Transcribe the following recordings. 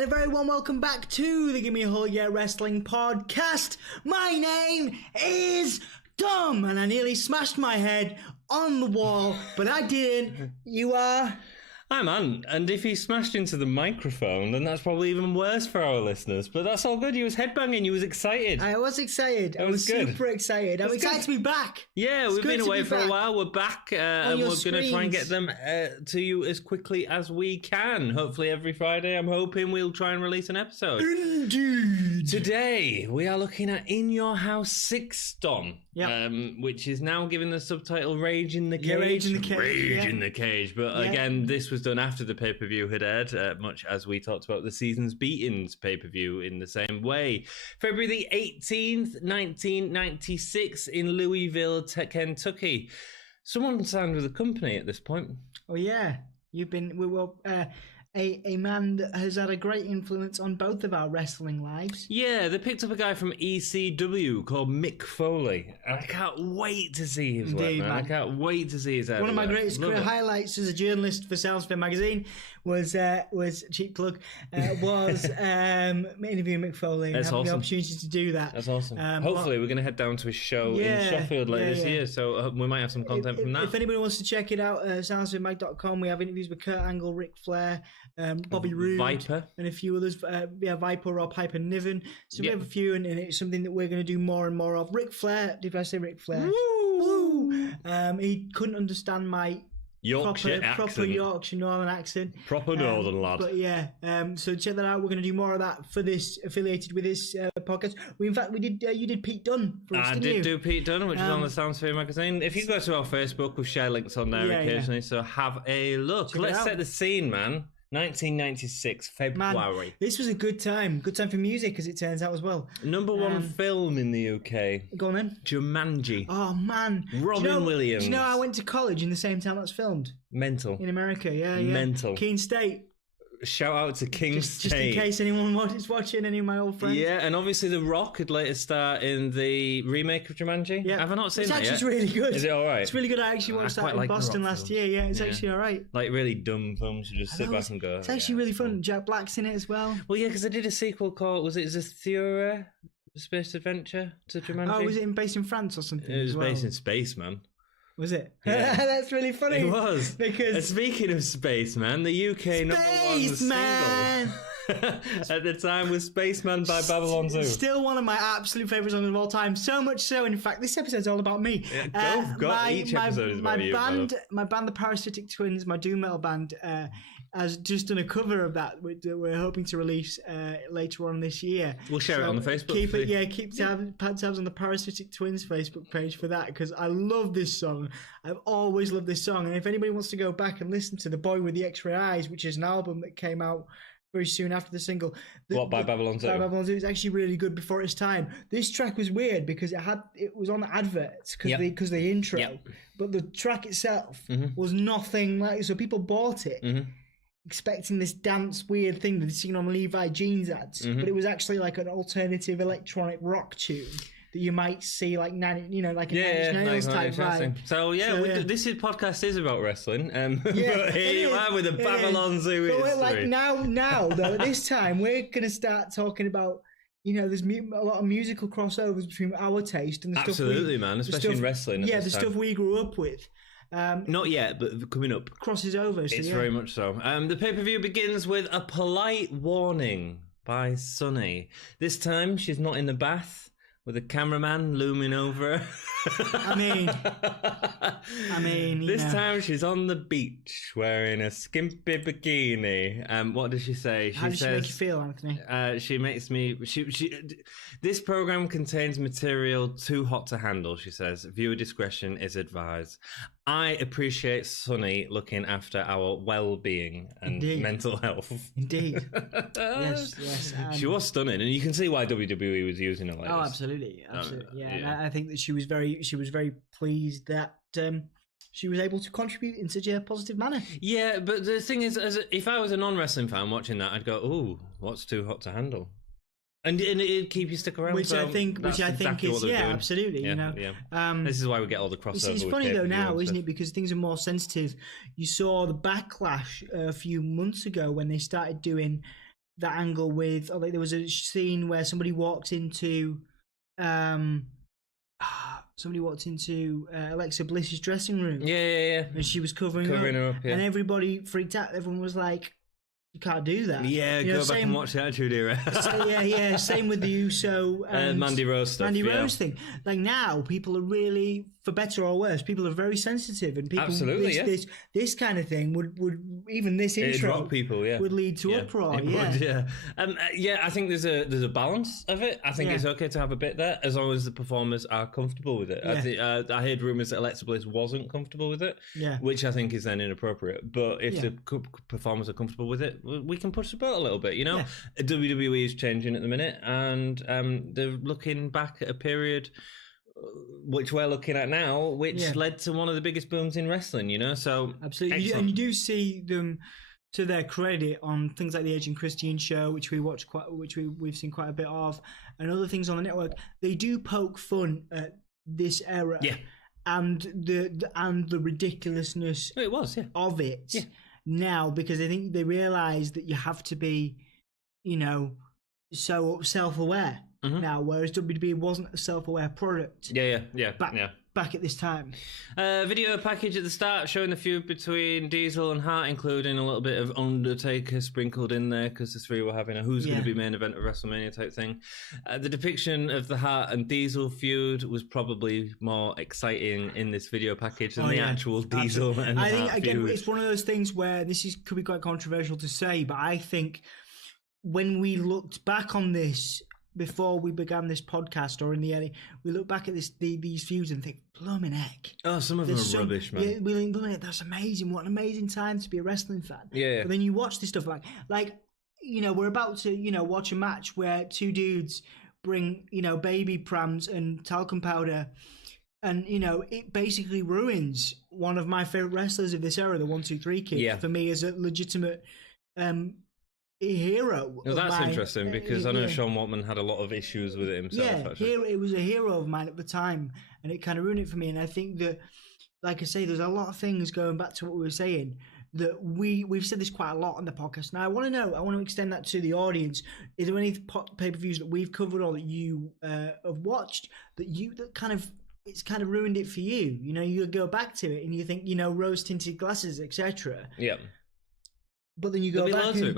And a very warm welcome back to the Gimme a Whole Year Wrestling podcast. My name is Dom, and I nearly smashed my head on the wall, but I didn't. You are? Hi man, and if he smashed into the microphone, then that's probably even worse for our listeners. But that's all good. You was headbanging. You was excited. I was excited. I was good. super excited. I'm excited to be back. Yeah, we've been away for a while. We're back, and we're going to try and get them to you as quickly as we can. Hopefully every Friday. I'm hoping we'll try and release an episode. Indeed. Today we are looking at In Your House 6, Dom, which is now given the subtitle Rage in the Cage. Yeah, Rage in the Cage. Rage in the Cage. But again, this was done after the pay-per-view had aired, much as we talked about the Season's Beatings pay-per-view in the same way. February the 18th, 1996 in Louisville, Kentucky. Someone signed with the company at this point. Oh yeah, a man that has had a great influence on both of our wrestling lives. Yeah, they picked up a guy from ECW called Mick Foley. And I can't wait to see his work, man. I can't wait to see his work. One of my greatest career highlights as a journalist for Soundsphere magazine was cheap plug, was interviewing Mick Foley and having the opportunity to do that. That's awesome. Hopefully we're going to head down to his show in Sheffield later this year, so we might have some content from that. If anybody wants to check it out, soundspheremag.com, we have interviews with Kurt Angle, Ric Flair, Bobby Roode, Viper, and a few others. Viper, Rob Piper, Niven. So we have a few, and it's something that we're going to do more and more of. Ric Flair, did I say Ric Flair? Woo! He couldn't understand my proper Yorkshire Northern accent. Proper Northern lad. But yeah, so check that out. We're going to do more of that for this, affiliated with this podcast. You did Pete Dunne for us, I did do Pete Dunne, which is on the Soundsphere magazine. If you go to our Facebook, we share links on there occasionally, so have a look. Let's set the scene, man. 1996, February. Man, this was a good time. Good time for music, as it turns out as well. Number one film in the UK. Go on then. Jumanji. Oh, man. Robin Williams. Do you know I went to college in the same time that's filmed? Mental. In America, yeah. Mental. Keene State. Shout out to King State. Just in case anyone is watching, any of my old friends. Yeah, and obviously The Rock had later starred in the remake of Jumanji. Yeah. Have I not seen that yet? It's really good. Is it all right? It's really good. I actually watched that in Boston last year. Yeah, it's actually all right. Like really dumb films, you just sit back and go. It's actually really fun. Jack Black's in it as well. Well, yeah, because I did a sequel called, was it Zathura? Space Adventure to Jumanji? Oh, was it based in France or something? It was based in space, man. Was it? Yeah. That's really funny. It was. Because speaking of space, man, the UK number one single at the time was Spaceman by Babylon Zoo. Still one of my absolute favourite songs of all time. So much so, in fact, this episode's all about me. Each episode is about you. My band, the Parasitic Twins, my doom metal band, has just done a cover of that we're hoping to release later on this year. We'll share it on the Facebook. Keep tabs on the Parasitic Twins Facebook page for that, because I love this song. I've always loved this song, and if anybody wants to go back and listen to The Boy with the X-Ray Eyes, which is an album that came out very soon after the single. By Babylon Zoo? By Babylon Zoo. It's actually really good before its time. This track was weird because it was on the adverts because the intro, but the track itself was nothing like. So people bought it expecting this dance weird thing that they'd seen on Levi Jeans ads, but it was actually like an alternative electronic rock tune that you might see, like, like a Nine Inch Nails type vibe. So this podcast is about wrestling, but here you are with the Babylon Zoo history. Like now though, at this time we're gonna start talking about. There's a lot of musical crossovers between our taste and the stuff. Absolutely, man, especially in wrestling. Yeah, the stuff we grew up with. Not yet, but coming up. Crosses over. So it's very much so. The pay-per-view begins with a polite warning by Sunny. This time, she's not in the bath with a cameraman looming over her. I mean, this time she's on the beach wearing a skimpy bikini. What does she say? How does she make you feel, Anthony? She makes me. This program contains material too hot to handle. She says, "Viewer discretion is advised." I appreciate Sunny looking after our well-being and mental health. Indeed. Yes. She was stunning, and you can see why WWE was using her like this. Oh, absolutely. Yeah. I think that she was very pleased that she was able to contribute in such a positive manner. Yeah, but the thing is, if I was a non-wrestling fan watching that, I'd go, "Ooh, what's too hot to handle?" And it'd keep you stick around. Which I think is absolutely. This is why we get all the crossover. It's funny though now, isn't it? Because things are more sensitive. You saw the backlash a few months ago when they started doing that angle with, like, there was a scene where somebody walked into Alexa Bliss's dressing room. Yeah. And she was covering her up, and everybody freaked out. Everyone was like, you can't do that. Yeah, go back and watch the Attitude Era. Same with the Uso and Mandy Rose stuff. Rose thing. Like, now, people are really, for better or worse, people are very sensitive, and people. Absolutely, this kind of thing would even this intro rock people, would lead to uproar. It would, I think there's a balance of it. I think it's okay to have a bit there as long as the performers are comfortable with it. I heard rumors that Alexa Bliss wasn't comfortable with it, which I think is then inappropriate. But if the performers are comfortable with it, we can push the boat a little bit. WWE is changing at the minute, and they're looking back at a period which we're looking at now, which led to one of the biggest booms in wrestling, so absolutely. And you do see them, to their credit, on things like the Edge and Christian show, which we've seen quite a bit of, and other things on the network. They do poke fun at this era, and the ridiculousness of it now, because I think they realise that you have to be, so self-aware. Now, whereas WWE wasn't a self-aware product. Back at this time. Video package at the start showing the feud between Diesel and Hart, including a little bit of Undertaker sprinkled in there because the three were having a who's going to be main event of WrestleMania type thing. The depiction of the Hart and Diesel feud was probably more exciting in this video package than the actual Diesel and Hart feud. I think, again, it's one of those things where could be quite controversial to say, but I think when we looked back on this before we began this podcast, or in the early, we look back at these feuds and think, blooming heck. Oh, some of them are rubbish, man. Yeah, we think, blooming heck, that's amazing. What an amazing time to be a wrestling fan. Yeah. But then you watch this stuff like, we're about to, watch a match where two dudes bring, baby prams and talcum powder, and, it basically ruins one of my favorite wrestlers of this era, the 1-2-3 Kid, for me as a legitimate hero. Well, that's interesting, because I know Sean Waltman had a lot of issues with it himself. It was a hero of mine at the time, and it kind of ruined it for me. And I think that, like I say, there's a lot of things, going back to what we were saying, that we've said this quite a lot on the podcast. Now, I want to extend that to the audience. Is there any pay-per-views that we've covered or that you have watched that kind of, it's kind of ruined it for you? You go back to it and you think, rose-tinted glasses, etc. Yeah. But then you go back and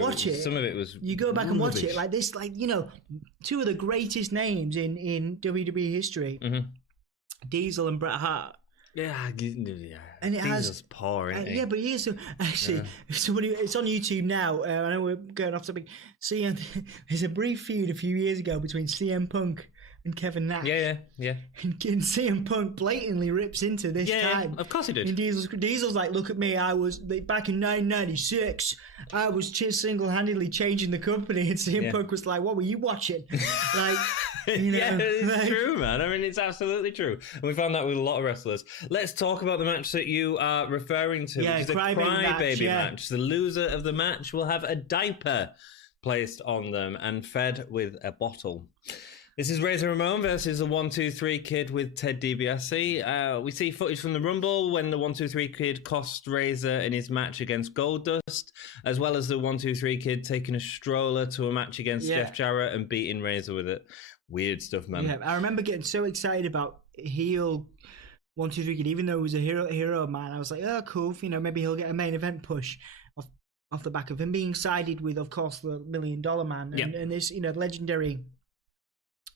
watch it. Some of it was. You go back and watch it like this, two of the greatest names in WWE history, Diesel and Bret Hart. Yeah, and it Diesel's poor, isn't he? Yeah, but he is. Actually, if somebody, it's on YouTube now. I know we're going off topic. There's a brief feud a few years ago between CM Punk and Kevin Nash. Yeah. And CM Punk blatantly rips into this time. Of course he did. And Diesel's like, look at me, I was, back in 1996, I was single-handedly changing the company, and CM Punk was like, what were you watching? It's true, man. I mean, it's absolutely true. And we found that with a lot of wrestlers. Let's talk about the match that you are referring to, which is the Crybaby match. The loser of the match will have a diaper placed on them and fed with a bottle. This is Razor Ramon versus the 1-2-3 Kid with Ted DiBiase. We see footage from the Rumble when the 1-2-3 Kid cost Razor in his match against Goldust, as well as the 1-2-3 Kid taking a stroller to a match against Jeff Jarrett and beating Razor with it. Weird stuff, man. Yeah, I remember getting so excited about heel 1-2-3 Kid, even though he was a hero of mine. I was like, oh, cool, maybe he'll get a main event push off the back of him being sided with, of course, the $1 Million Man and this, legendary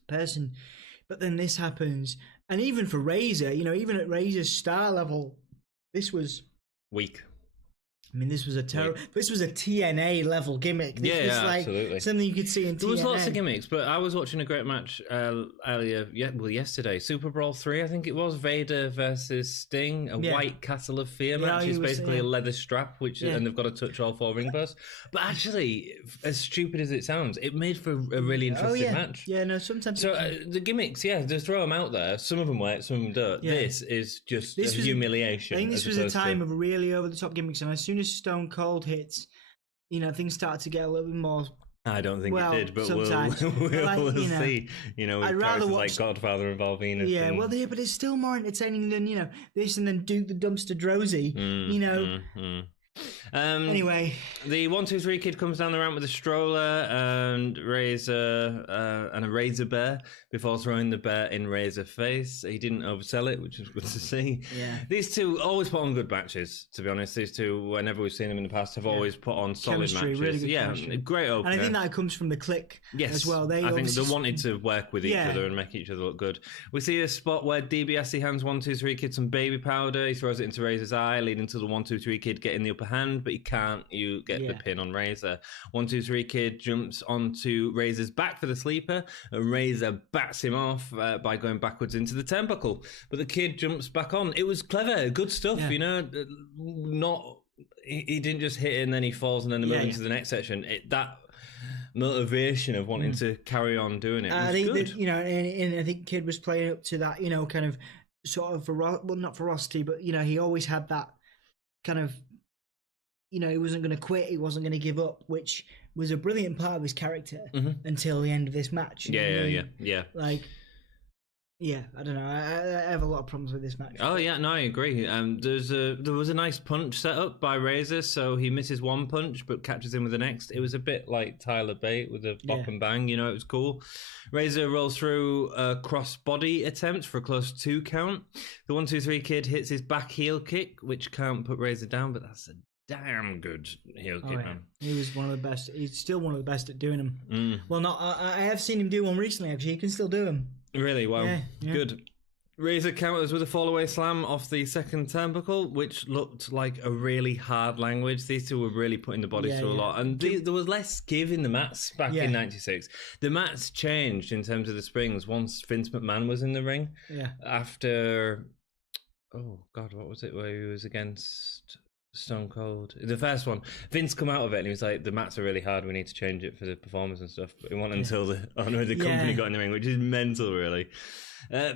person. But then this happens, and even for Razor, even at Razor's star level, this was weak. I mean, this was a this was a TNA level gimmick. This was like absolutely something you could see in TNA. There was lots of gimmicks, but I was watching a great match yesterday, Super Brawl 3, I think it was, Vader versus Sting, a White Castle of Fear match. It's basically a leather strap, and they've got to touch all 4 ring posts. But actually, as stupid as it sounds, it made for a really interesting match. Yeah, no, sometimes. So the gimmicks, just throw them out there. Some of them work, some of them don't. Yeah. This is just a humiliation. I think this was a time of really over the top gimmicks, and as soon as Stone Cold hits, things started to get a little bit more. I don't think it did, but we'll see. With characters like Godfather and Valvina. Yeah, but it's still more entertaining than this, and then Duke the Dumpster Drosy. Anyway, the 1, 2, 3 kid comes down the ramp with a stroller and a razor bear before throwing the bear in Razor's face. He didn't oversell it, which was good to see. Yeah. These two always put on good matches, to be honest. These two, whenever we've seen them in the past, have always put on solid chemistry, matches. Really good chemistry. Great opener. And I think that comes from the click as well. I think they wanted to work with each other and make each other look good. We see a spot where DiBiase hands 1, 2, 3 kid some baby powder. He throws it into Razor's eye, leading to the 1, 2, 3 kid getting the upper hand, but he can't. You get the pin on Razor. 1, 2, 3 kid jumps onto Razor's back for the sleeper, and Razor bats him off by going backwards into the turnbuckle. But the kid jumps back on. It was clever, good stuff, you know. He didn't just hit it and then he falls and then they move into the next section. That motivation of wanting to carry on doing it was I think good. That, and I think Kid was playing up to that, kind of sort of not ferocity, but he always had that kind of, he wasn't going to quit, he wasn't going to give up, which was a brilliant part of his character until the end of this match. Yeah. Like, I don't know. I have a lot of problems with this match. Oh yeah, no, I agree. There was a nice punch set up by Razor, so he misses one punch but catches him with the next. It was a bit like Tyler Bate with a bop and bang. It was cool. Razor rolls through a cross body attempt for a close 2 count. The 1, 2, 3 kid hits his back heel kick, which can't put Razor down, but that's a damn good heel kick, man. He was one of the best. He's still one of the best at doing them. Well, I have seen him do one recently. Actually, he can still do them. Really? Wow. Yeah. Good. Razor counters with a fallaway slam off the second turnbuckle, which looked like a really hard language. These two were really putting the body through a lot. And there was less give in the mats back in 96. The mats changed in terms of the springs once Vince McMahon was in the ring. Yeah. After... Oh, God, what was it where he was against... Stone Cold. The first one, Vince come out of it and he was like, the mats are really hard, we need to change it for the performers and stuff. But it wasn't until the owner of the company got in the ring, which is mental, really. So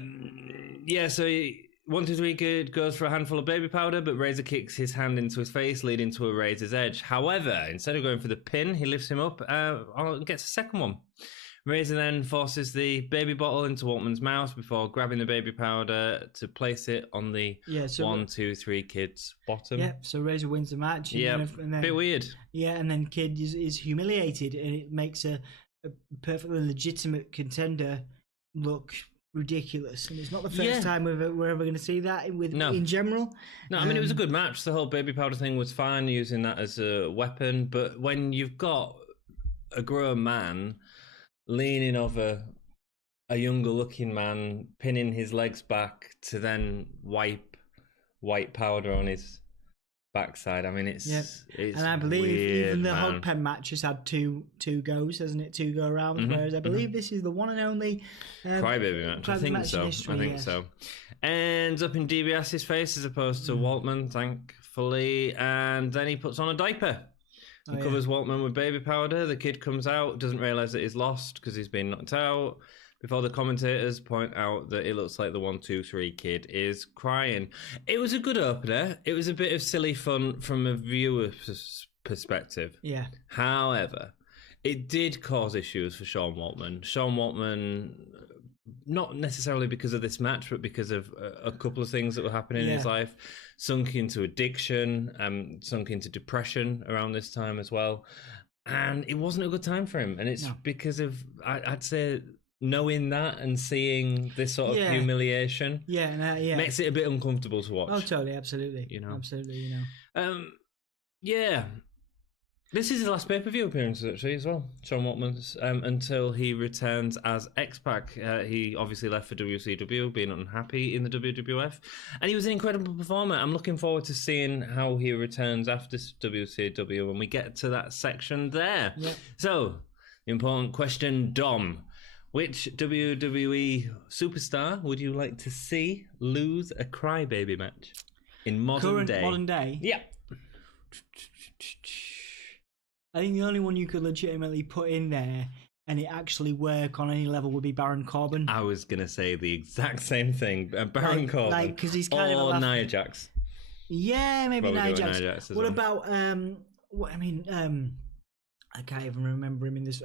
1, 2, 3 kid goes for a handful of baby powder, but Razor kicks his hand into his face, leading to a Razor's Edge. However, instead of going for the pin, he lifts him up and gets a second one. Razor then forces the baby bottle into Waltman's mouth before grabbing the baby powder to place it on the 1, 2, 3 kid's bottom. Yeah, so Razor wins the match. And then, bit weird. Yeah, and then Kid is humiliated, and it makes a perfectly legitimate contender look ridiculous. And it's not the first time we're ever going to see that in general. No, I mean, it was a good match. The whole baby powder thing was fine, using that as a weapon. But when you've got a grown man leaning over a younger looking man, pinning his legs back to then wipe white powder on his backside. I mean, it's and I believe weird, even the hog pen match has had two goes, hasn't it? 2 go rounds, whereas I believe this is the one and only Crybaby match. I think so. I think so. Ends up in DiBiase's face as opposed to Waltman, thankfully, and then he puts on a diaper. He covers Waltman with baby powder. The kid comes out, doesn't realise that he's lost because he's been knocked out. Before the commentators point out that it looks like the 1, 2, 3 kid is crying. It was a good opener. It was a bit of silly fun from a viewer's perspective. Yeah. However, it did cause issues for Sean Waltman. Sean Waltman, not necessarily because of this match, but because of a couple of things that were happening in his life, sunk into addiction, sunk into depression around this time as well. And it wasn't a good time for him. And it's because of, I'd say, knowing that and seeing this sort of humiliation makes it a bit uncomfortable to watch. Oh, totally, absolutely. Absolutely. This is his last pay-per-view appearance, actually, as well, Sean Waltman's, until he returns as X-Pac. He obviously left for WCW, being unhappy in the WWF, and he was an incredible performer. I'm looking forward to seeing how he returns after WCW when we get to that section there. Yep. So, the important question, Dom. Which WWE superstar would you like to see lose a crybaby match in modern day? Yeah. I think the only one you could legitimately put in there and it actually work on any level would be Baron Corbin. I was going to say the exact same thing. Baron Corbin. Because he's kind of Nia Jax. Yeah, maybe Nia Jax. What about, I can't even remember him in this.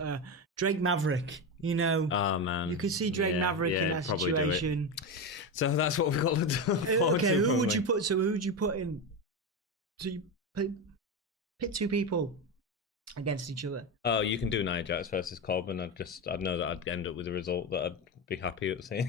Drake Maverick, Oh, man. You could see Drake Maverick in that situation. So that's what we've got to do. Okay, who would you put in? So you put pit two people against each other. Oh, you can do Nia Jax versus Corbin. I'd know that I'd end up with a result that I'd be happy with seeing.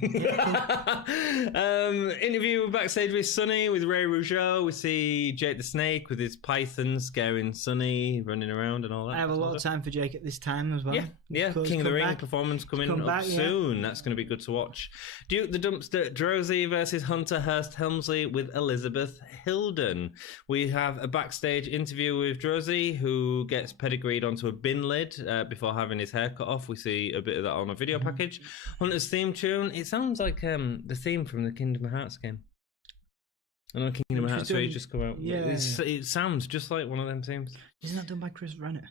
Interview backstage with Sonny, with Ray Rougeau. We see Jake the Snake with his python scaring Sonny, running around and all that. I have a lot of time for Jake at this time as well. Yeah, King of the Ring performance coming up soon. That's going to be good to watch. Duke the Dumpster Drozy versus Hunter Hearst Helmsley with Elizabeth Hilden. We have a backstage interview with Drozy, who gets pedigreed onto a bin lid before having his hair cut off. We see a bit of that on a video package. Hunter's theme tune, it sounds like the theme from the Kingdom Hearts game. I know Kingdom Hearts 3 just come out. Yeah. It sounds just like one of them themes. Isn't that done by Chris Renner?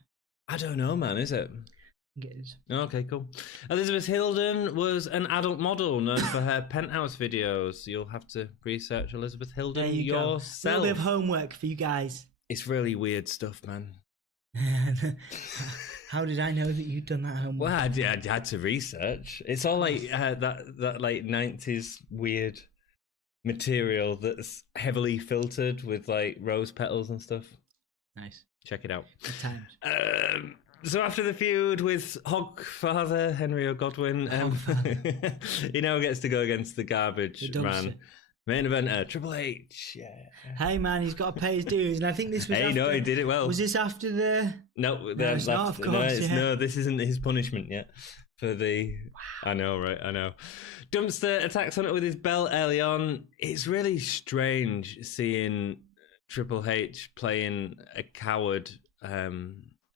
I don't know, man, is it? I think it is. Okay, cool. Elizabeth Hilden was an adult model known for her Penthouse videos. You'll have to research Elizabeth Hilden yourself. A little bit of homework for you guys. It's really weird stuff, man. How did I know that you'd done that homework? Well, I had to research. It's all like that like 90s weird material that's heavily filtered with like rose petals and stuff. Nice. Check it out. Good times. So after the feud with Hogfather Henry O'Godwin, he now gets to go against the garbage man. Main eventer, Triple H. Yeah. Hey man, he's got to pay his dues, and I think this was. No, he did it well. Was this after the? No, it's not, of course. No, this isn't his punishment yet. For the, I know, right? I know. Dumpster attacks on it with his belt early on. It's really strange seeing Triple H playing a coward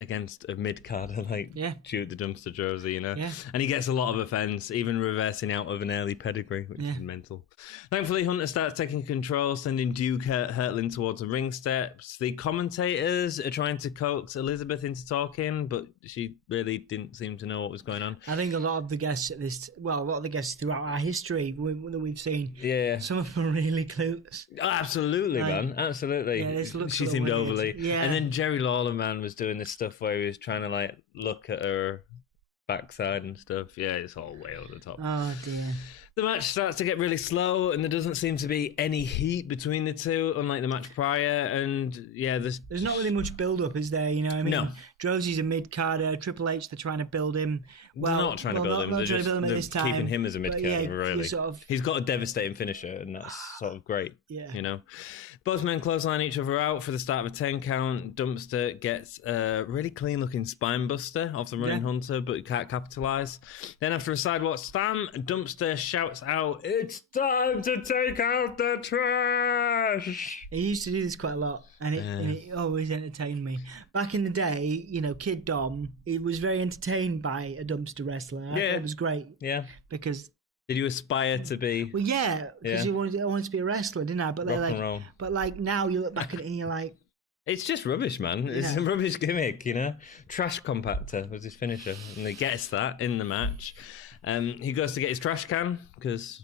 against a mid-carder like Duke the Dumpster Drozy, you know? Yeah. And he gets a lot of offense, even reversing out of an early pedigree, which is mental. Thankfully, Hunter starts taking control, sending Duke hurtling towards the ring steps. The commentators are trying to coax Elizabeth into talking, but she really didn't seem to know what was going on. I think a lot of the guests at this, a lot of the guests throughout our history that we've seen, some of them are really clueless. Oh, absolutely, man. Absolutely. Yeah, she seemed overly. Yeah. And then Jerry Lawler, man, was doing this stuff where he was trying to like look at her backside and stuff. Yeah, it's all way over the top. Oh dear. The match starts to get really slow, and there doesn't seem to be any heat between the two, unlike the match prior. And there's not really much build-up, is there? You know what I mean? No. Drozy's a mid-carder. Triple H, they're trying to build him. Well, they're not trying to build him. They're just this time. keeping him as a mid-carder, really. He's got a devastating finisher, and that's sort of great. Yeah. You know? Both men clothesline each other out for the start of a 10 count. Dumpster gets a really clean looking spine buster off the running Hunter, but can't capitalise. Then after a sidewalk slam, Dumpster shouts out, "It's time to take out the trash!" He used to do this quite a lot, and it always entertained me. Back in the day, Kid Dom, he was very entertained by a dumpster wrestler. I thought it was great. Yeah. Because... Did you aspire to be? Well, yeah, because I wanted to be a wrestler, didn't I? But now you look back at it and you're like, it's just rubbish, man. It's a rubbish gimmick, you know. Trash compactor was his finisher, and he gets that in the match. He goes to get his trash can because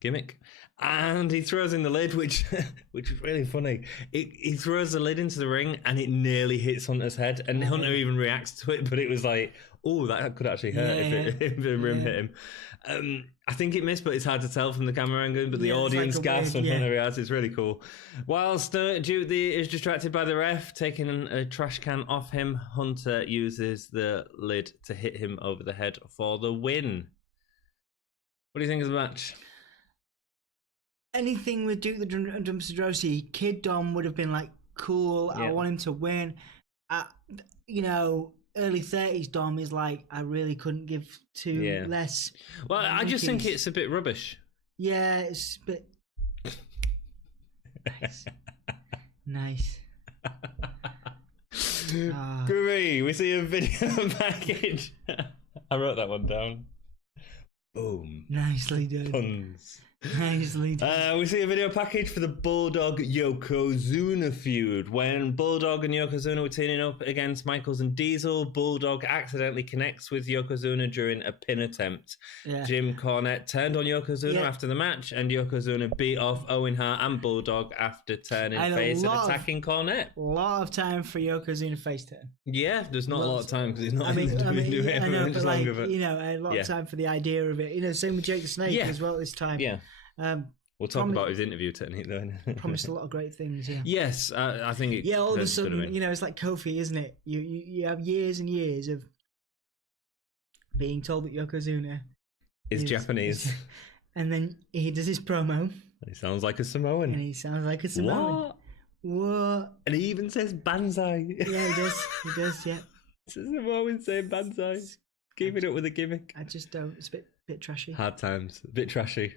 gimmick, and he throws in the lid, which is really funny. He throws the lid into the ring, and it nearly hits Hunter's head, and Hunter even reacts to it, but it was like, oh, that could actually hurt if the rim hit him. I think it missed, but it's hard to tell from the camera angle. But the audience gasps when Hunter reacts. It's really cool. Whilst Duke is distracted by the ref taking a trash can off him, Hunter uses the lid to hit him over the head for the win. What do you think of the match? Anything with Duke the Dumpster Drozy, Kid Dom would have been like, cool, I want him to win. Early 30s Dom is like, I really couldn't give two less. Well, I just think it's a bit rubbish. Yeah, it's a bit... Nice. Great, we see a video package. I wrote that one down. Boom. Nicely done. Puns. Nicely done. We see a video package for the Bulldog Yokozuna feud. When Bulldog and Yokozuna were teaming up against Michaels and Diesel, Bulldog accidentally connects with Yokozuna during a pin attempt. Yeah. Jim Cornette turned on Yokozuna after the match, and Yokozuna beat off Owen Hart and Bulldog after turning face and attacking Cornette. A lot of time for Yokozuna face turn. Yeah, there's not a lot of time because he's not a lot of time for the idea of it. Same with Jake the Snake as well this time. Yeah. We'll talk about his interview technique then. Promised a lot of great things, yeah. Yes, I think it... Yeah, all of a sudden, you know, it's like Kofi, isn't it? You have years and years of being told that Yokozuna is Japanese. And then he does his promo. He sounds like a Samoan. And he sounds like a Samoan. What? And he even says Banzai. Yeah, he does. He does, yeah. It's a Samoan saying Banzai. Keeping it with a gimmick. I just don't. It's a bit trashy. Hard times. A bit trashy.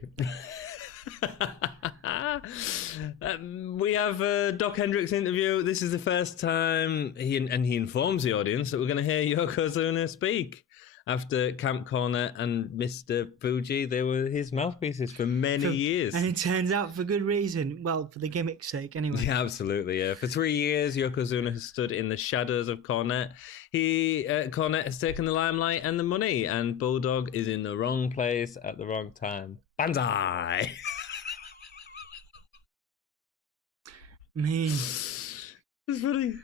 We have a Doc Hendricks interview. This is the first time he informs the audience that we're going to hear Yokozuna speak. After Camp Cornette and Mr. Fuji, they were his mouthpieces for many years. And it turns out for good reason. Well, for the gimmick's sake, anyway. Yeah, absolutely, yeah. For 3 years, Yokozuna has stood in the shadows of Cornette. Cornette has taken the limelight and the money, and Bulldog is in the wrong place at the wrong time. Banzai! Me. It's funny.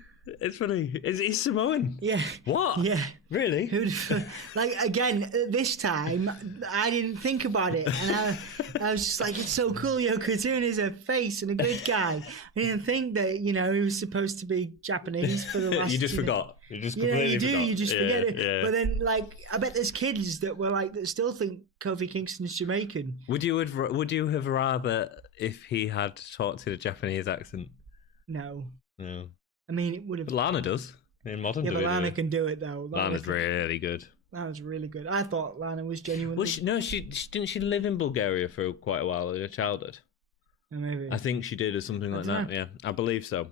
It's funny. He's Samoan. Yeah. What? Yeah. Really? Like, again, this time, I didn't think about it. And I was just like, it's so cool. Yokozuna's a face and a good guy. I didn't think that, you know, he was supposed to be Japanese for the last... You just forgot. You just completely forgot. You just forget it. Yeah. But then, like, I bet there's kids that were like, that still think Kofi Kingston's Jamaican. Would you have rather if he had talked in a Japanese accent? No. No. I mean, it would have... But Lana does in modern. Yeah, but Lana can do it, though. Lana's really good. Lana's really good. I thought Lana was genuinely... Well, didn't she live in Bulgaria for quite a while in her childhood? Maybe. I think she did, or something like that. Yeah, I believe so.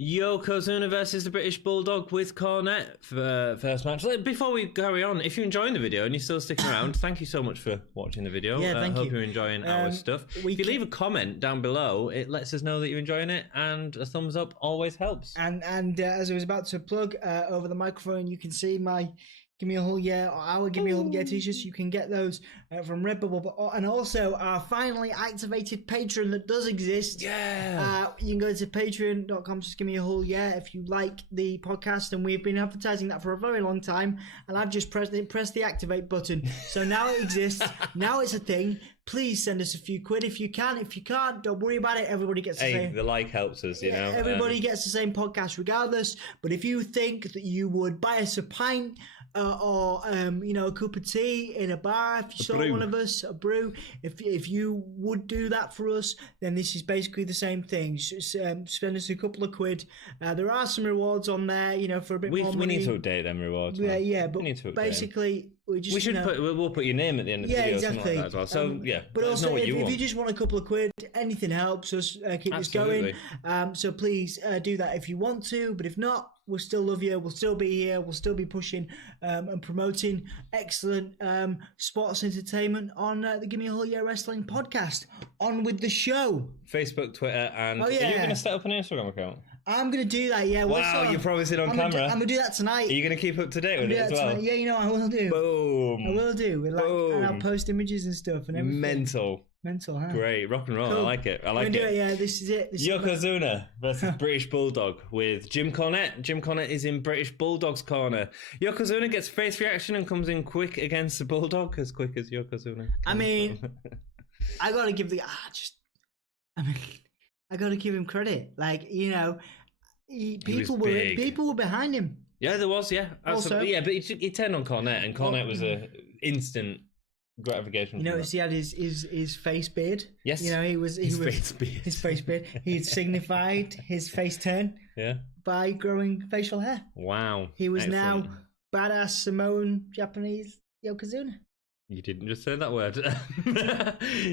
Yokozuna versus the British Bulldog with Cornette for first match. Before we carry on, if you're enjoying the video and you're still sticking around, thank you so much for watching the video. Yeah, thank you. Hope you're enjoying our stuff. If you leave a comment down below, it lets us know that you're enjoying it, and a thumbs up always helps. And as I was about to plug over the microphone, you can see my Gimme a Whole Year or our Gimme a Whole Year t-shirts. You can get those from Redbubble, and also our finally activated Patreon that does exist. Yeah. You can go to patreon.com/Gimme a Whole Year if you like the podcast, and we've been advertising that for a very long time, and I've just pressed the activate button. So now it exists. Now it's a thing. Please send us a few quid if you can. If you can't, don't worry about it. Everybody gets the same. The like helps us, you know. Everybody gets the same podcast regardless. But if you think that you would buy us a pint or a cup of tea in a bar, if you saw one of us, a brew, if you would do that for us, then this is basically the same thing. Just, spend us a couple of quid. There are some rewards on there, you know, for a bit more money. We need to update them rewards. Yeah, but basically... We'll put your name at the end of the video. Exactly. Like that as well. So but also if you just want a couple of quid, anything helps us keep this going. So please do that if you want to. But if not, we'll still love you. We'll still be here. We'll still be pushing and promoting excellent sports entertainment on the Gimme a Whole Year Wrestling podcast. On with the show. Facebook, Twitter, and are you going to set up an Instagram account? I'm going to do that, yeah. Wow, you promised it on camera. I'm going to do that tonight. Are you going to keep up to date with it as well? Tonight. Yeah, you know, I will do. Boom. I will do. And I'll post images and stuff and everything. Mental, huh? Great. Rock and roll. Cool. I like it. Do it, yeah. This is it. Yokozuna versus British Bulldog with Jim Cornette. Jim Cornette is in British Bulldog's corner. Yokozuna gets face reaction and comes in quick against the Bulldog, as quick as Yokozuna. I mean, I got to give I got to give him credit. Like, you know, people were behind him. Yeah, there was, yeah. Absolutely. Also, yeah, but he turned on Cornette, and Cornette was a instant gratification. You notice he had his face beard. Yes. You know, his face beard. He signified his face turn. Yeah. By growing facial hair. Wow. He was now badass Samoan Japanese Yokozuna. You didn't just say that word.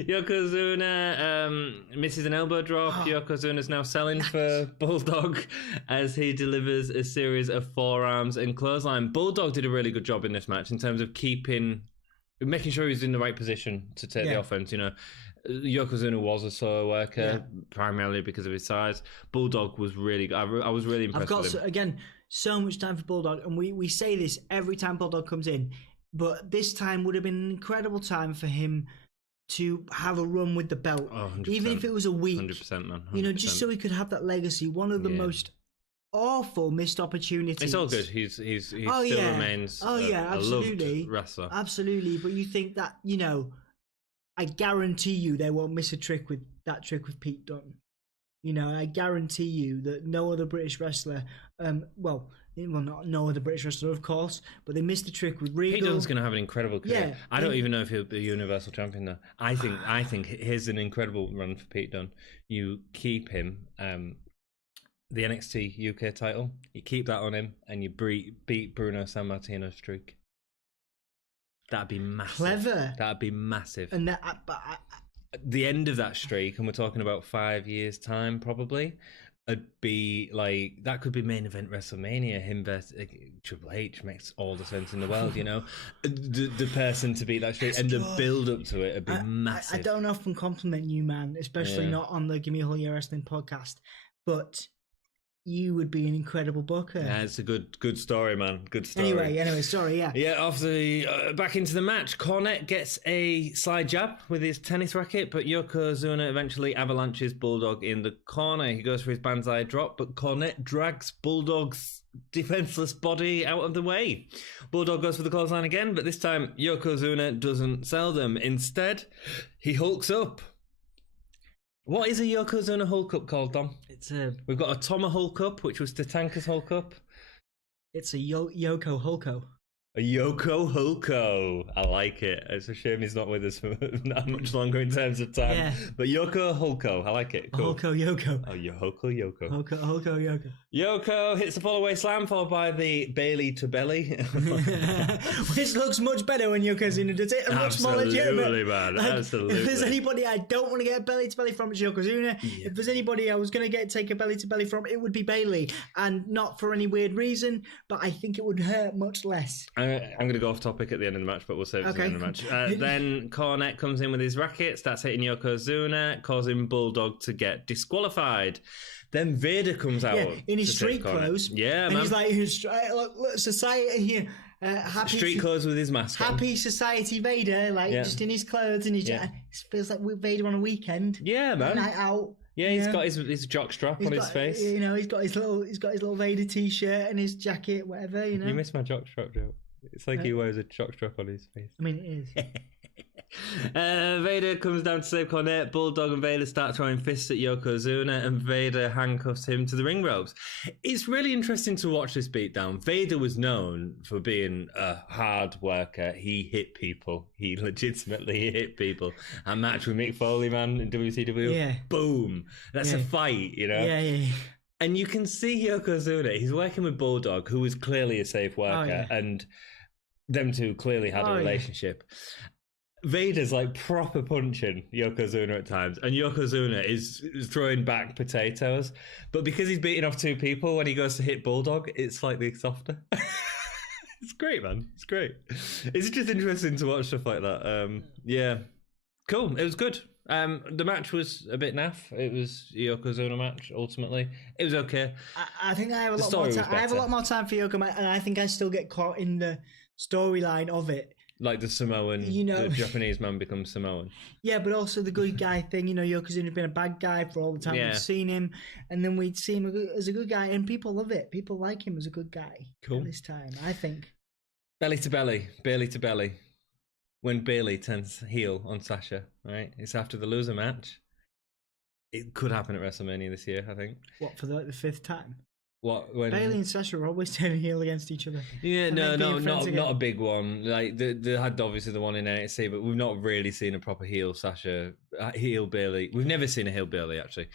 Yokozuna misses an elbow drop. Yokozuna's now selling for Bulldog as he delivers a series of forearms and clothesline. Bulldog did a really good job in this match in terms of making sure he was in the right position to take the offense. You know, Yokozuna was a solo worker primarily because of his size. Bulldog was really good. I was really impressed with him. Again, so much time for Bulldog, and we say this every time Bulldog comes in. But this time would have been an incredible time for him to have a run with the belt. Oh, even if it was a week. 100%, man. 100%. You know, just so he could have that legacy. One of the most awful missed opportunities. It's all good. He still remains absolutely. a loved wrestler. Absolutely. But you think that, you know, I guarantee you they won't miss a trick with Pete Dunne. You know, I guarantee you that no other British wrestler, not no other British wrestler, of course, but they missed the trick with Regal. Pete Dunne's going to have an incredible career. Yeah, I don't even know if he'll be Universal Champion though. I think here's an incredible run for Pete Dunne. You keep him, the NXT UK title. You keep that on him, and you beat Bruno Sammartino's streak. That'd be massive. Clever. That'd be massive. And the end of that streak, and we're talking about 5 years' time, probably, it'd be like that could be main event WrestleMania. Him versus Triple H makes all the sense in the world, you know. The person to beat that streak and the build up to it would be massive. I don't often compliment you, man, especially not on the Gimme All Your Wrestling podcast, but you would be an incredible booker. Yeah, it's a good story, man. Good story. Anyway, sorry, yeah. Yeah, back into the match, Cornette gets a slide jab with his tennis racket, but Yokozuna eventually avalanches Bulldog in the corner. He goes for his banzai drop, but Cornette drags Bulldog's defenseless body out of the way. Bulldog goes for the clothesline again, but this time Yokozuna doesn't sell them. Instead, he hulks up. What is a Yokozuna Hulk Up called, Dom? We've got a Toma Hulk Up, which was Tatanka's Hulk Up. It's a Yoko Hulko. A Yoko Hulko. I like it. It's a shame he's not with us for not much longer in terms of time. Yeah. But Yoko Hulko. I like it. Cool. Hulko Yoko. Oh, Hulko Yoko. Hulko Yoko. Yoko hits the fallaway slam followed by the Bailey to belly. Which looks much better when Yokozuna does it. Much more legitimate. Absolutely, man. Absolutely. If there's anybody I don't want to get a belly to belly from, it's Yokozuna. Yeah. If there's anybody I was going to take a belly to belly from, it would be Bailey. And not for any weird reason, but I think it would hurt much less. I'm going to go off topic at the end of the match, but we'll save it to the end of the match. Then Cornette comes in with his racket, starts hitting Yokozuna, causing Bulldog to get disqualified. Then Vader comes out in his street clothes. Yeah, and man. He's like, look, society here. Happy street clothes with his mask Happy on. Society Vader, just in his clothes, and it feels like Vader on a weekend. Yeah, man. Night out. Yeah, he's got his jock strap on his face. You know, he's got his little Vader t-shirt and his jacket, whatever. You know. You missed my jock strap joke. It's like he wears a jock strap on his face. I mean, it is. Vader comes down to save Cornette. Bulldog and Vader start throwing fists at Yokozuna, and Vader handcuffs him to the ring ropes. It's really interesting to watch this beatdown. Vader was known for being a hard worker. He hit people. He legitimately hit people. A match with Mick Foley, man, in WCW. Boom. That's a fight, you know? Yeah. And you can see Yokozuna. He's working with Bulldog, who is clearly a safe worker, and them two clearly had a relationship. Vader's like proper punching Yokozuna at times, and Yokozuna is throwing back potatoes. But because he's beating off two people, when he goes to hit Bulldog, it's slightly softer. It's great, man. It's great. It's just interesting to watch stuff like that. Yeah, cool. It was good. The match was a bit naff. It was a Yokozuna match. Ultimately, it was okay. I think I have a lot more time. I have a lot more time for Yokozuna, and I think I still get caught in the storyline of it. Like the Samoan, the Japanese man becomes Samoan. Yeah, but also the good guy thing. You know, Yokozuna had been a bad guy for all the time we've seen him, and then we'd see him as a good guy, and people love it. People like him as a good guy. Cool. At this time, I think. Belly to belly, Bailey to belly. When Bailey turns heel on Sasha, right? It's after the loser match. It could happen at WrestleMania this year, I think. What, for the fifth time? What, when Bailey and Sasha are always turning heel against each other. Yeah, not a big one. Like they had obviously the one in NXT, but we've not really seen a proper heel Sasha, heel Bailey. We've never seen a heel Bailey actually.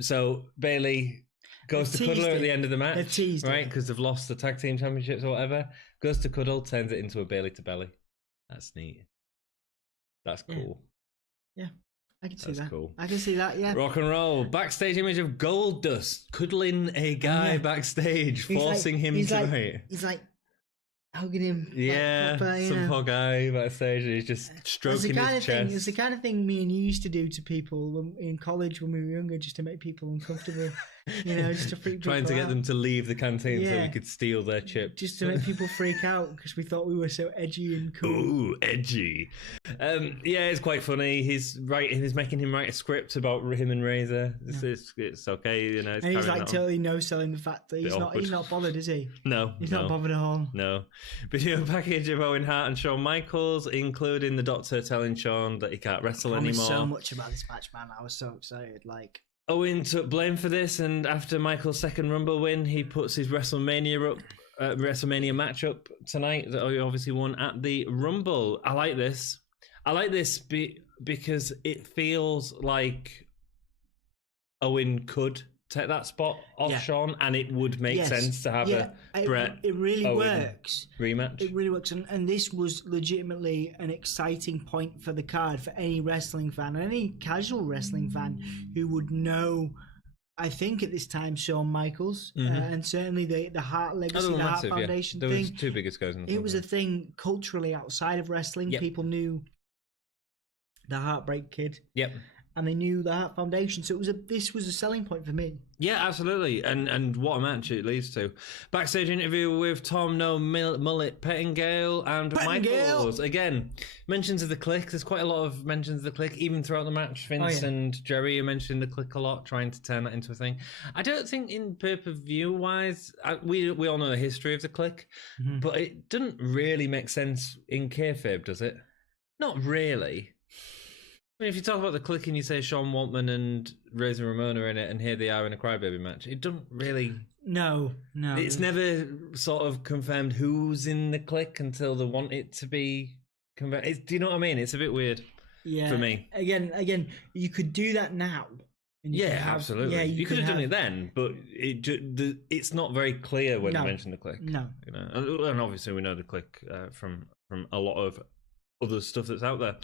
So Bailey goes to cuddle her at the end of the match, right? Because they've lost the tag team championships or whatever. Goes to cuddle, turns it into a Bailey to belly. That's neat. That's cool. Yeah. I can see that. Cool. I can see that, yeah. Rock and roll. Backstage image of Goldust cuddling a guy backstage, forcing him to wait. He's like hugging him. Yeah, proper, some poor guy backstage. He's just stroking his chest. It's the kind of thing me and you used to do to people in college when we were younger, just to make people uncomfortable. just to freak trying to get them to leave the canteen so we could steal their chips. Just to make people freak out because we thought we were so edgy and cool. Ooh, edgy. It's quite funny. He's making him write a script about him and Razor. It's okay, It's and he's like totally no-selling the fact that he's not bothered, is he? No. He's not bothered at all. No. Video package of Owen Hart and Shawn Michaels, including the Doctor telling Shawn that he can't wrestle anymore. So much about this match, man. I was so excited. Owen took blame for this, and after Michael's second Rumble win, he puts his WrestleMania match up tonight that he obviously won at the Rumble. I like this. Because it feels like Owen could take that spot off Shawn, and it would make sense to have a Bret. It really Owen works. Rematch. It really works, and this was legitimately an exciting point for the card for any wrestling fan, any casual wrestling fan who would know. I think at this time, Shawn Michaels, and certainly the Hart legacy, the Hart Foundation thing. There was two biggest guys in the It was a thing culturally outside of wrestling. Yep. People knew the Heartbreak Kid. Yep. And they knew the Hart Foundation, so this was a selling point for me. Yeah, absolutely, and what a match it leads to. Backstage interview with Tom No Mullet Pettingale and Michaels. Again, mentions of the Click. There's quite a lot of mentions of the Click, even throughout the match. Vince and Jerry are mentioning the Click a lot, trying to turn that into a thing. I don't think in pay-per-view wise, we all know the history of the Click, but it doesn't really make sense in kayfabe, does it? Not really. I mean, if you talk about the Click and you say Sean Waltman and Razor Ramon are in it, and here they are in a Crybaby match, it doesn't really... No. It's never sort of confirmed who's in the Click until they want it to be confirmed. Do you know what I mean? It's a bit weird for me. Again, you could do that now. Absolutely. Yeah, you could have done it then, but it's not very clear when you mention the Click. No. And obviously we know the Click from a lot of other stuff that's out there.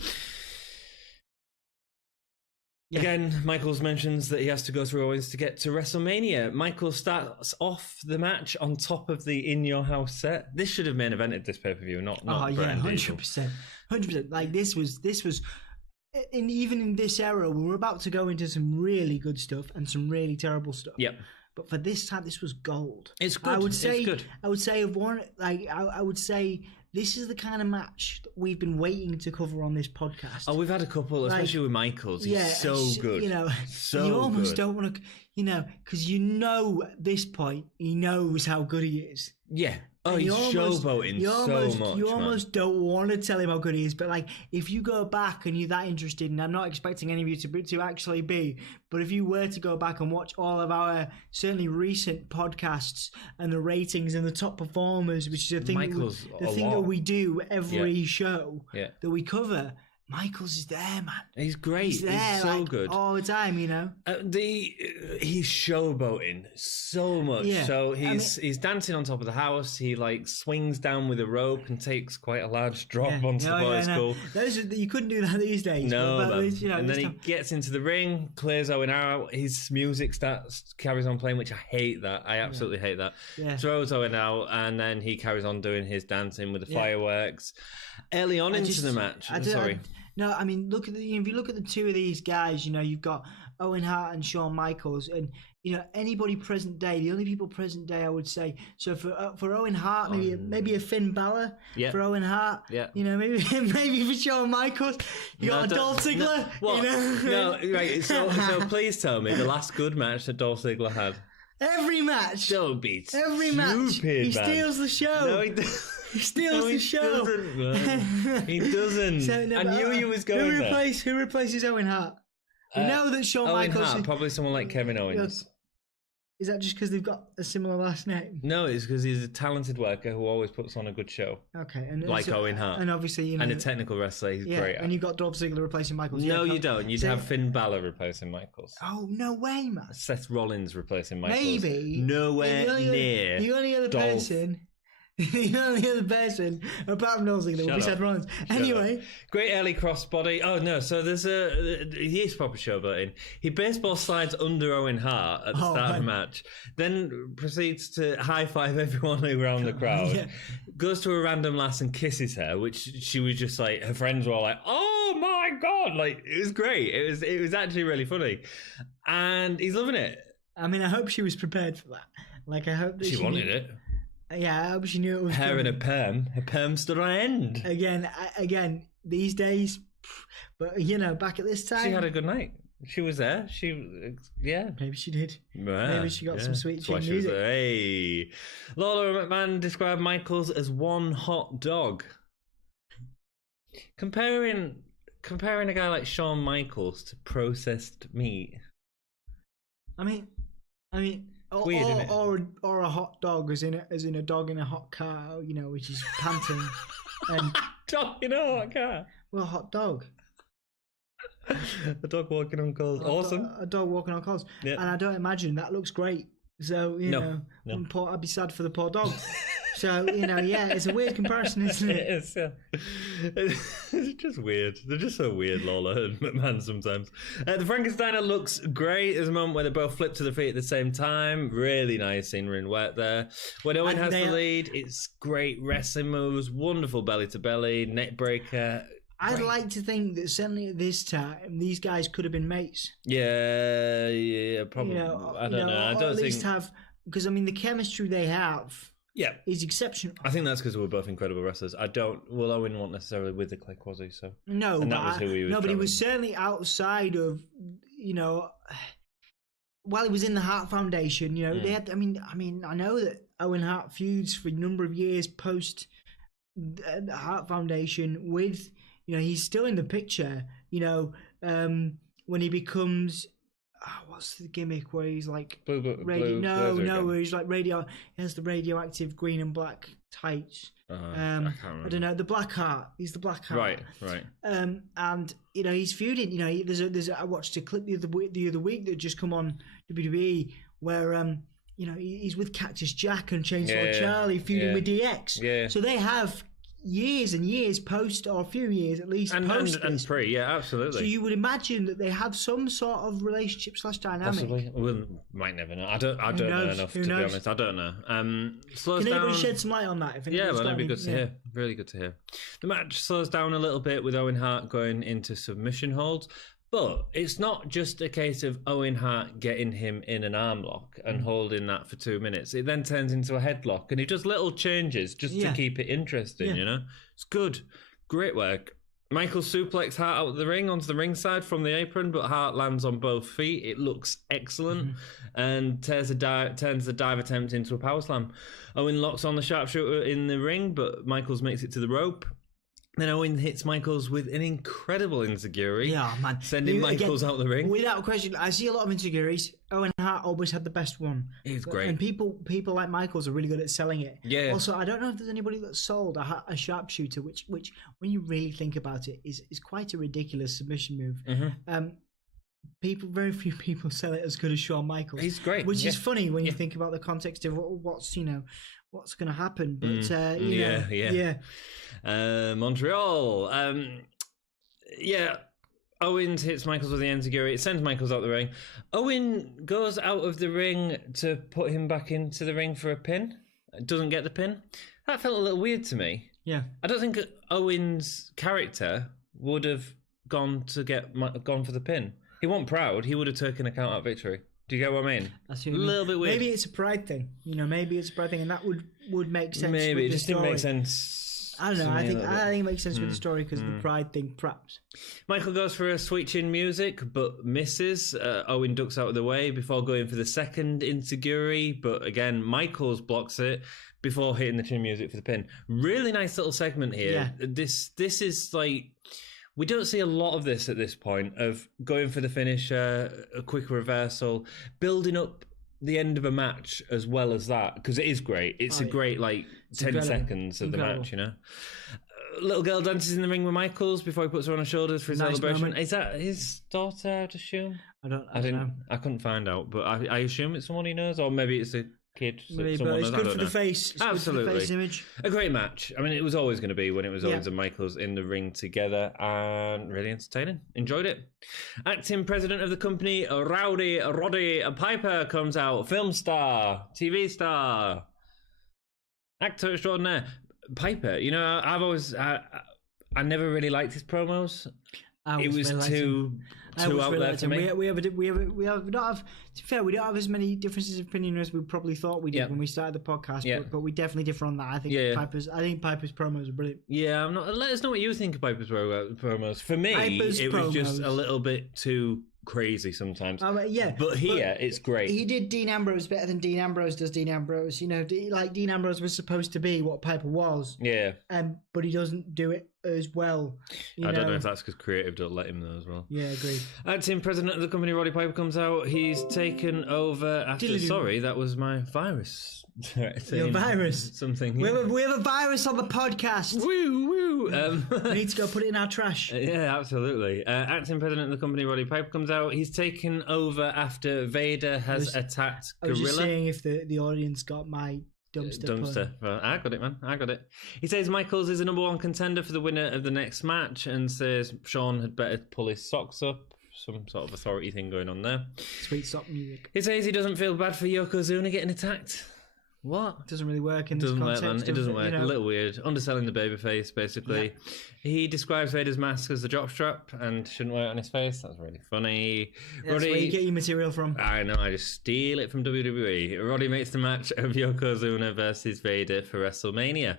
Yeah. Again, Michaels mentions that he has to go through Owens to get to WrestleMania. Michaels starts off the match on top of the In Your House set. This should have main evented this pay-per-view, not 100%. 100%. Like this was even in this era, we were about to go into some really good stuff and some really terrible stuff. Yep. But for this time, this was gold. It's good. I would say this is the kind of match that we've been waiting to cover on this podcast. Oh, we've had a couple, especially with Michaels. He's so good. You almost don't want to, because at this point, he knows how good he is. Yeah. Oh, he's showboating so much. You almost don't want to tell him how good he is, but if you go back and you're that interested, and I'm not expecting any of you to actually be, but if you were to go back and watch all of our certainly recent podcasts and the ratings and the top performers, which is the thing that we do every show that we cover. Michaels is there, man. He's great. He's there, so good all the time. He's showboating so much. Yeah. So he's dancing on top of the house. He swings down with a rope and takes quite a large drop onto the boys' goal. You couldn't do that these days. No, and then he gets into the ring, clears Owen out. His music carries on playing, which I hate. That I absolutely hate that. Yeah. Throws Owen out, and then he carries on doing his dancing with the fireworks. Early on into the match. If you look at the two of these guys, you've got Owen Hart and Shawn Michaels, and anybody present day. The only people present day, I would say. So for Owen Hart, maybe a Finn Balor. Yeah. For Owen Hart. Yeah. Maybe for Shawn Michaels, you got a Dolph Ziggler. What? No, right. So please tell me the last good match that Dolph Ziggler had. Every match. Don't be every match. He steals the show. No, he doesn't. He steals the show. He doesn't. I knew he was going there. Who replaces Owen Hart? We know that Shawn Michaels... Hart, probably someone like Kevin Owens. Is that just because they've got a similar last name? No, it's because he's a talented worker who always puts on a good show. Okay. Owen Hart. And obviously, and a technical wrestler, he's great at. And you've got Dolph Ziggler replacing Michaels. No, you don't. You'd have Finn Balor replacing Michaels. Oh, no way, man. Seth Rollins replacing Michaels. Maybe. Nowhere near. The only other person... The only other person, apart from Dolph Ziggler, would be Seth Rollins. Anyway. Great early crossbody. Oh, no. So he is proper showboating. He baseball slides under Owen Hart at the start of the match, then proceeds to high-five everyone around the crowd, goes to a random lass and kisses her, which she was just her friends were all like, oh my God. It was great. It was actually really funny. And he's loving it. I mean, I hope she was prepared for that. Like, I hope that she wanted it. Yeah, I hope she knew it was hair in a perm. Her perm stood on end. Again, these days, but you know, back at this time, she had a good night. She was there. Maybe she did. Yeah, maybe she got some sweet chin music. Hey, Lawler McMahon described Michaels as one hot dog. Comparing a guy like Shawn Michaels to processed meat. I mean, weird, or a hot dog, as in a dog in a hot car, you know, which is panting. And dog in a hot car. Well, a hot dog. A dog walking on coals. Awesome. A dog walking on coals. Yep. And I don't imagine that looks great. So, you know, I'd be sad for the poor dog. So, you know, yeah, it's a weird comparison, isn't it? It is, yeah. It's just weird. They're just so weird, Lawler and McMahon sometimes. The Frankensteiner looks great. There's a moment where they both flip to the feet at the same time. Really nice in-ring work there. When Owen has the lead, it's great wrestling moves, wonderful belly-to-belly, neck breaker. I'd like to think that certainly at this time, these guys could have been mates. Yeah, probably. I don't know. I don't think... Because, I mean, the chemistry they have is exceptional. I think that's because we're both incredible wrestlers. Owen wasn't necessarily with the clique, was he? So no, and that was who he was. No, but he was certainly outside of, you know, while he was in the Hart Foundation, you know, they had, I mean, I know that Owen Hart feuds for a number of years post the Hart Foundation with... You know, he's still in the picture, you know, when he becomes, what's the gimmick where he's like, where he's like he has the radioactive green and black tights. I can't remember. I don't know, the Black Heart. He's the Black Heart. Right. And, you know, he's feuding, you know, I watched a clip the other week that just come on WWE where, you know, he's with Cactus Jack and Chainsaw Charlie feuding with DX. Yeah. So they have years and years post, or a few years at least, post and pre, absolutely. So you would imagine that they have some sort of relationship / dynamic. Possibly. We might never know. I don't know enough, to be honest. I don't know. Slows Can down. Anybody shed some light on that? That'd be good to hear. Really good to hear. The match slows down a little bit with Owen Hart going into submission holds. But it's not just a case of Owen Hart getting him in an arm lock and holding that for 2 minutes. It then turns into a headlock, and he does little changes just to keep it interesting, you know? It's good. Great work. Michael suplex Hart out of the ring onto the ringside from the apron, but Hart lands on both feet. It looks excellent and turns the dive attempt into a power slam. Owen locks on the sharpshooter in the ring, but Michaels makes it to the rope. Then Owen hits Michaels with an incredible enziguri, sending Michaels out the ring. Without question, I see a lot of enziguris. Owen Hart always had the best one. He's great. And people like Michaels are really good at selling it. Yeah. Also, I don't know if there's anybody that sold a sharpshooter, which when you really think about it, is quite a ridiculous submission move. Very few people sell it as good as Shawn Michaels. He's great. Which is funny when you think about the context of what's going to happen. But Montreal. Owens hits Michaels with the enziguri. It sends Michaels out the ring. Owen goes out of the ring to put him back into the ring for a pin. Doesn't get the pin. That felt a little weird to me. Yeah. I don't think Owen's character would have gone for the pin. He wasn't proud. He would have taken a count out victory. Do you get what I mean? That's a little bit weird. Maybe it's a pride thing. You know, maybe it's a pride thing, and that would make sense. Maybe it just didn't make sense. I don't know. I think it makes sense with the story because of the pride thing, perhaps. Michael goes for a switch in music, but misses. Owen ducks out of the way before going for the second enziguri, but again, Michaels blocks it before hitting the chin music for the pin. Really nice little segment here. Yeah. This is like... We don't see a lot of this at this point, of going for the finish, a quick reversal, building up the end of a match as well as that, because it is great. It's a great, 10 seconds of the match, you know? Little girl dances in the ring with Michaels before he puts her on his shoulders for his celebration. Moment. Is that his daughter, I'd assume? I don't know. I couldn't find out, but I assume it's someone he knows, or maybe it's a kid. Maybe, but it's good for the face. It's Absolutely. Good for the face image. A great match. I mean, it was always going to be when it was Owens and Michaels in the ring together, and really entertaining. Enjoyed it. Acting president of the company, Roddy Piper, comes out. Film star, TV star, actor extraordinaire. Piper, you know, I've always... I never really liked his promos. It was too out there for me. We don't have. To be fair, we don't have as many differences of opinion as we probably thought we did when we started the podcast. But we definitely differ on that. I think Piper's promos are brilliant. Yeah, let us know what you think of Piper's promos. For me, it was just a little bit too crazy sometimes. But here it's great. He did Dean Ambrose better than Dean Ambrose does Dean Ambrose. You know, like Dean Ambrose was supposed to be what Piper was. Yeah. But he doesn't do it as well. I don't know if that's because creative don't let him though as well. Yeah, agreed. Acting president of the company, Roddy Piper, comes out. He's taken over after. Sorry, that was my virus. Your virus. Something. Yeah. We have a virus on the podcast. Woo woo. We need to go put it in our trash. Yeah, absolutely. Acting president of the company, Roddy Piper, comes out. He's taken over after Vader has attacked Gorilla. I was just saying if the audience got my dumpster. Well, I got it, man. I got it. He says Michaels is the number one contender for the winner of the next match, and says Shawn had better pull his socks up. Some sort of authority thing going on there. Sweet sock music. He says he doesn't feel bad for Yokozuna getting attacked. What? Doesn't really work in this context. It doesn't work. A little weird. Underselling the babyface, basically. Yeah. He describes Vader's mask as the jockstrap and shouldn't wear it on his face. That's really funny. That's where you get your material from. I know. I just steal it from WWE. Roddy makes the match of Yokozuna versus Vader for WrestleMania.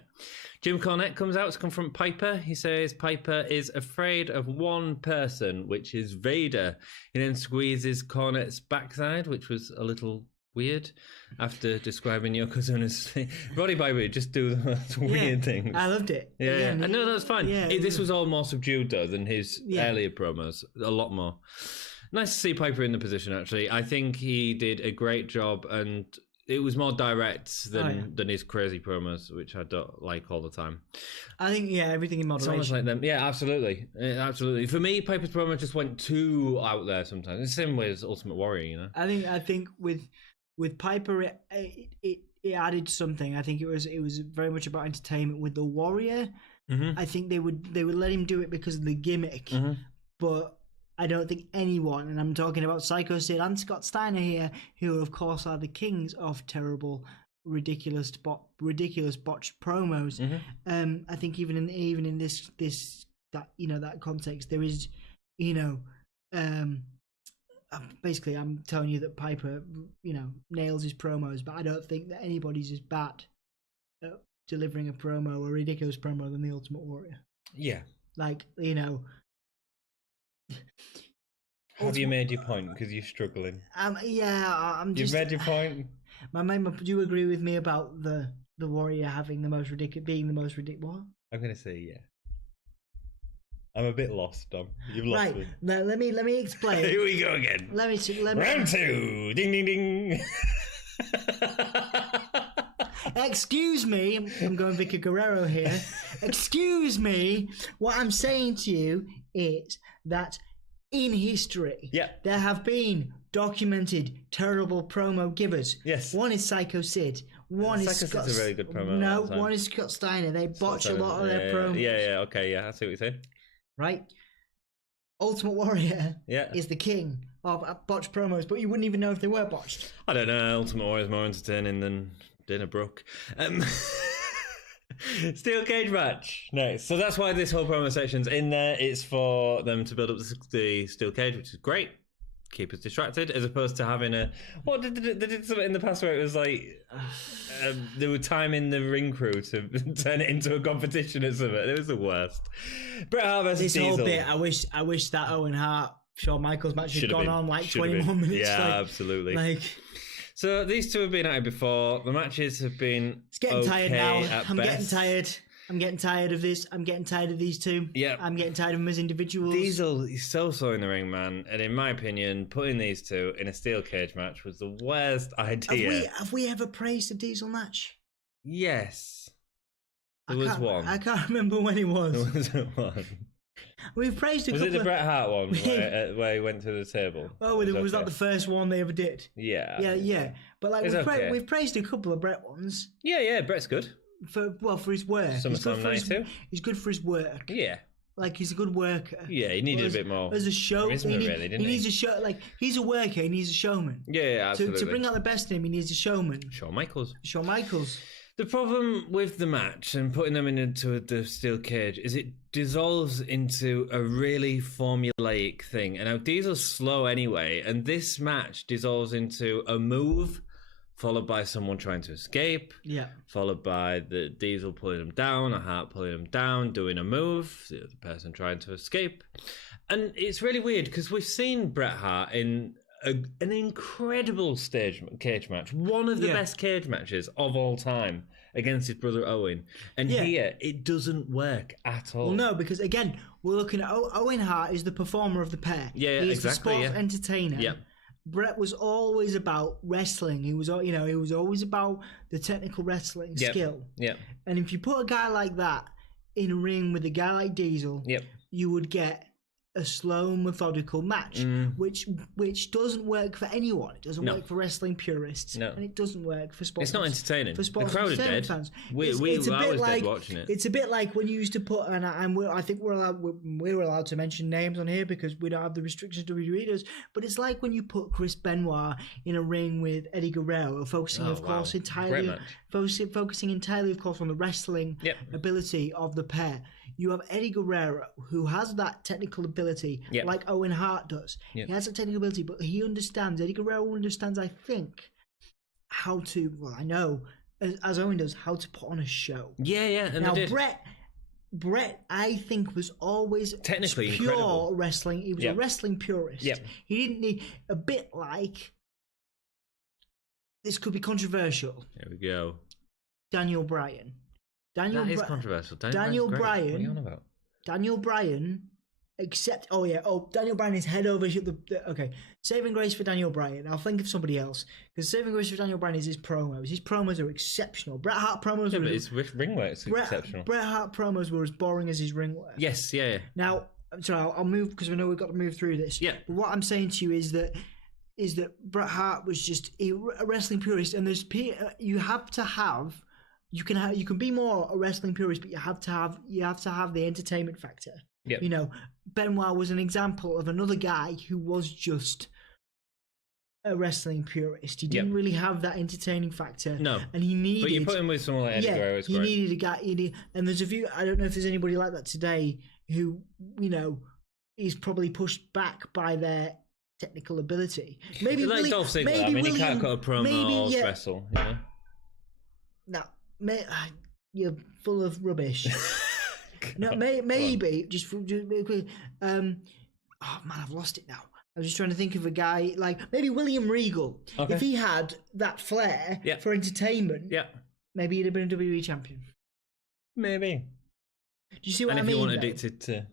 Jim Cornette comes out to confront Piper. He says Piper is afraid of one person, which is Vader. He then squeezes Cornette's backside, which was a little weird after describing Yokozuna's Roddy Piper just do those weird things. I loved it. Yeah. I know that's fine. This was all more subdued though than his earlier promos. A lot more. Nice to see Piper in the position actually. I think he did a great job and it was more direct than his crazy promos, which I don't like all the time. I think, everything in moderation. It's almost like them. Yeah, absolutely. Absolutely. For me, Piper's promo just went too out there sometimes. It's the same way as Ultimate Warrior, you know? I think with Piper, it added something. I think it was very much about entertainment. With the Warrior, I think they would let him do it because of the gimmick, but I don't think anyone, and I'm talking about Psycho Sid and Scott Steiner here, who of course are the kings of terrible, ridiculous botched promos. I think even in this that context, there is basically, I'm telling you that Piper, nails his promos, but I don't think that anybody's as bad at delivering a ridiculous promo than the Ultimate Warrior. Yeah. Have you made your point? Because you're struggling. I'm just... You've made your point? Do you agree with me about the Warrior having being the most ridiculous? What? I'm going to say yeah. I'm a bit lost, Dom. You've lost me. Now, let me explain. Here we go again. Let me Round 2. Ding, ding, ding. Excuse me. I'm going Vicky Guerrero here. Excuse me. What I'm saying to you is that in history, there have been documented terrible promo givers. Yes. One is Psycho Sid. One is Scott. Sid's a very good promo. No, one is Scott Steiner. They botch a lot of their promos. Yeah. Okay, I see what you're saying. Right? Ultimate Warrior is the king of botched promos, but you wouldn't even know if they were botched. I don't know. Ultimate Warrior is more entertaining than Dinner Brook. Steel cage match. Nice. So that's why this whole promo section's in there. It's for them to build up the steel cage, which is great. Keep us distracted, as opposed to having they did something in the past where it was like they were timing the ring crew to turn it into a competition or something. It was the worst. Bret Hart versus Diesel. This whole bit, I wish that Owen Hart Shawn Michaels match had gone on like 21 minutes. Yeah, absolutely. So these two have been at it before. The matches have been. It's getting tired now. I'm getting tired. I'm getting tired of this. I'm getting tired of these two. Yeah. I'm getting tired of them as individuals. Diesel, he's so slow in the ring, man. And in my opinion, putting these two in a steel cage match was the worst idea. Have we ever praised the Diesel match? Yes. There was one. I can't remember when it was. There was one. We've praised a couple. Was it the Bret Hart one where he went to the table? Oh, was that the first one they ever did? Yeah. Yeah. But we've praised a couple of Bret ones. Yeah. Bret's good. For his work. SummerSlam 92. He's good for his work. Yeah. He's a good worker. Yeah, he needed a bit more. As a show, he needs a show. He's a worker. He needs a showman. Yeah, absolutely. To bring out the best in him, he needs a showman. Shawn Michaels. Shawn Michaels. The problem with the match and putting them into the steel cage is it dissolves into a really formulaic thing. And now Diesel's slow anyway, and this match dissolves into a move followed by someone trying to escape, followed by the Diesel pulling him down, a Hart pulling him down, doing a move, the other person trying to escape. And it's really weird because we've seen Bret Hart in an incredible cage match, one of the best cage matches of all time against his brother Owen. And here, it doesn't work at all. Well, no, because again, we're looking at Owen Hart is the performer of the pair. Yeah, He's exactly. the sports entertainer. Yeah. Bret was always about wrestling. He was, he was always about the technical wrestling skill. Yeah. And if you put a guy like that in a ring with a guy like Diesel, you would get a slow, methodical match, which doesn't work for anyone. It doesn't work for wrestling purists, and it doesn't work for sports. It's not entertaining. For sports the crowd are dead. Fans. I was dead watching it. It's a bit like when you used to put, I think we're allowed to mention names on here because we don't have the restrictions WWE does. But it's like when you put Chris Benoit in a ring with Eddie Guerrero, focusing entirely, of course, on the wrestling ability of the pair. You have Eddie Guerrero, who has that technical ability, like Owen Hart does. He has a technical ability, but Eddie Guerrero understands, I think, how to, I know, as Owen does, how to put on a show. Yeah. And now, Bret, I think, was always technically pure incredible. Wrestling. He was a wrestling purist. He didn't need, a bit like, this could be controversial. There we go. Daniel Bryan. That is controversial. Daniel Bryan. What are you on about? Daniel Bryan, Daniel Bryan is head over. Okay, saving grace for Daniel Bryan. I'll think of somebody else because saving grace for Daniel Bryan is his promos. His promos are exceptional. Bret Hart promos. Yeah, but his ring work's exceptional. Bret Hart promos were as boring as his ring work. Yes, yeah. Now, I'm sorry. I'll move because I know we've got to move through this. Yeah. But what I'm saying to you is that Bret Hart was just a wrestling purist, and you have to have. You can be more a wrestling purist, but you have to have the entertainment factor. Yep. Benoit was an example of another guy who was just a wrestling purist. He didn't really have that entertaining factor. No, and he needed. But you put him with someone like Eddie Guerrero. He needed a guy. And there's a few. I don't know if there's anybody like that today who is probably pushed back by their technical ability. Maybe like Dolph Ziggler. He can't cut a promo or wrestle. No. You're full of rubbish. No, maybe just quick. Oh man, I've lost it now. I was just trying to think of a guy like maybe William Regal. Okay. If he had that flair for entertainment, maybe he'd have been a WWE champion. Maybe. Do you see what I mean? And if you weren't addicted to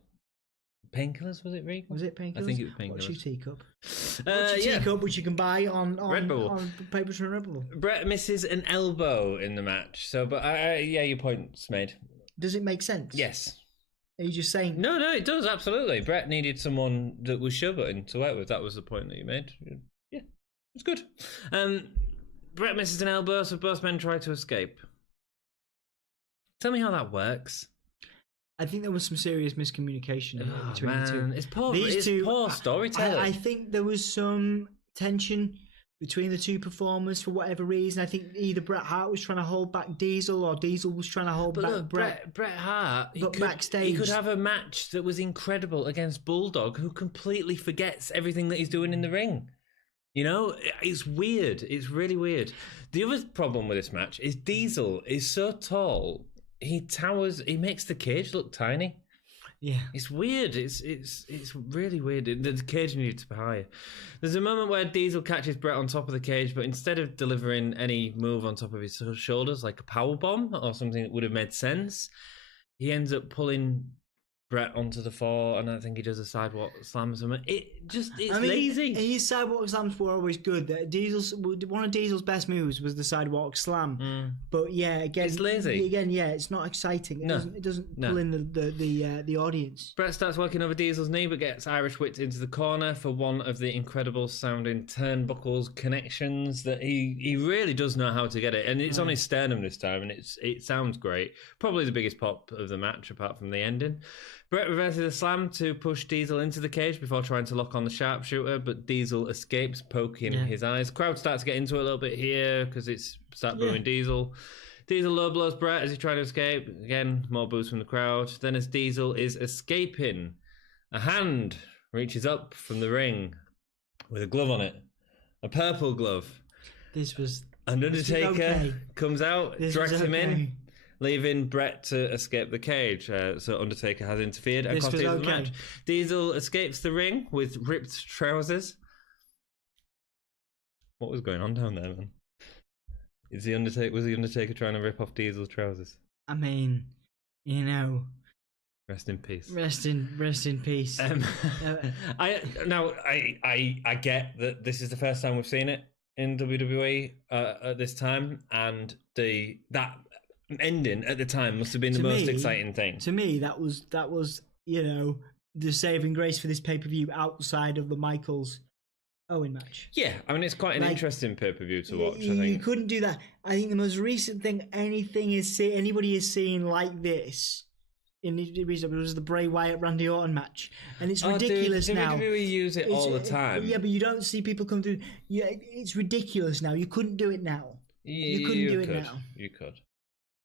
painkillers, was it Regal? Was it painkillers? I think it was painkillers. What's your teacup? What's your teacup, which you can buy on Red Bull. On papers from Red Bull. Bret misses an elbow in the match. So, but your point's made. Does it make sense? Yes. Are you just saying? No, it does, absolutely. Bret needed someone that was showboating to work with. That was the point that you made. Yeah, it's good. Bret misses an elbow, so both men try to escape. Tell me how that works. I think there was some serious miscommunication between the two. It's poor storytelling. I think there was some tension between the two performers for whatever reason. I think either Bret Hart was trying to hold back Diesel or Diesel was trying to hold back Bret. Bret Hart, backstage. He could have a match that was incredible against Bulldog, who completely forgets everything that he's doing in the ring. It's weird. It's really weird. The other problem with this match is Diesel is so tall. He towers. He makes the cage look tiny. Yeah, it's weird. It's really weird. The cage needs to be higher. There's a moment where Diesel catches Bret on top of the cage, but instead of delivering any move on top of his shoulders, like a power bomb or something that would have made sense, he ends up pulling Bret onto the floor, and I think he does a sidewalk slam or something. It's lazy. His sidewalk slams were always good. One of Diesel's best moves was the sidewalk slam. But again, it's lazy. Again, it's not exciting. It doesn't pull in the audience. Bret starts working over Diesel's knee, but gets Irish whipped into the corner for one of the incredible sounding turnbuckles connections that he really does know how to get it, and it's on his sternum this time, and it sounds great. Probably the biggest pop of the match, apart from the ending. Bret reverses a slam to push Diesel into the cage before trying to lock on the sharpshooter, but Diesel escapes, poking his eyes. Crowd starts to get into it a little bit here because it's start booing Diesel. Diesel low blows Bret as he tried to escape. Again, more boos from the crowd. Then as Diesel is escaping, a hand reaches up from the ring with a glove on it. A purple glove. This was... And Undertaker comes out, drags him in, leaving Bret to escape the cage. So Undertaker has interfered and cost Diesel the match. Diesel escapes the ring with ripped trousers. What was going on down there, man? Was the Undertaker trying to rip off Diesel's trousers? I mean, you know... Rest in peace. Rest in peace. I get that this is the first time we've seen it in WWE at this time, and that ending at the time must have been the most exciting thing. To me, that was the saving grace for this pay-per-view outside of the Michaels Owen match. Yeah, I mean, it's quite an interesting pay-per-view to watch. I think you couldn't do that. I think the most recent thing anybody has seen like this in the recent was the Bray Wyatt Randy Orton match, and it's ridiculous now. WWE use it all the time. Yeah, but you don't see people come through. Yeah, it's ridiculous now. You couldn't do it now. You couldn't do it now. You could.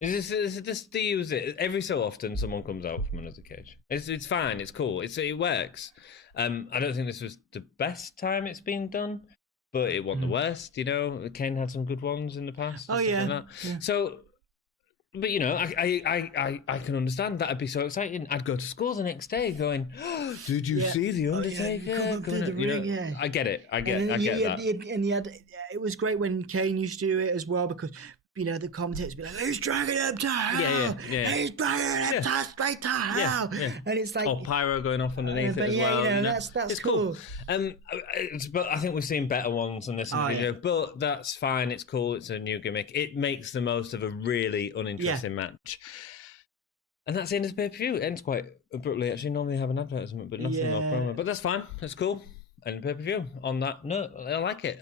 Just to use it every so often. Someone comes out from another cage. It's fine. It's cool. It works. I don't think this was the best time it's been done, but it wasn't the worst. You know, Kane had some good ones in the past. Oh yeah. Like yeah. So, but you know, I can understand that'd be so exciting. I'd go to school the next day going, oh, "Did you see the Undertaker?" Come up to the ring, yeah. I get it. I get that. It was great when Kane used to do it as well because. You know, the commentators be like, he's dragging him to hell. Yeah. He's dragging him straight to hell. Yeah. And it's like... pyro going off underneath it as well. Yeah, that's cool. But I think we've seen better ones than this video. But that's fine. It's cool. It's a new gimmick. It makes the most of a really uninteresting match. And that's the end of the pay-per-view. It ends quite abruptly. Actually, normally have an advertisement, but nothing more promo. But that's fine. That's cool. End of pay-per-view. On that note, I like it.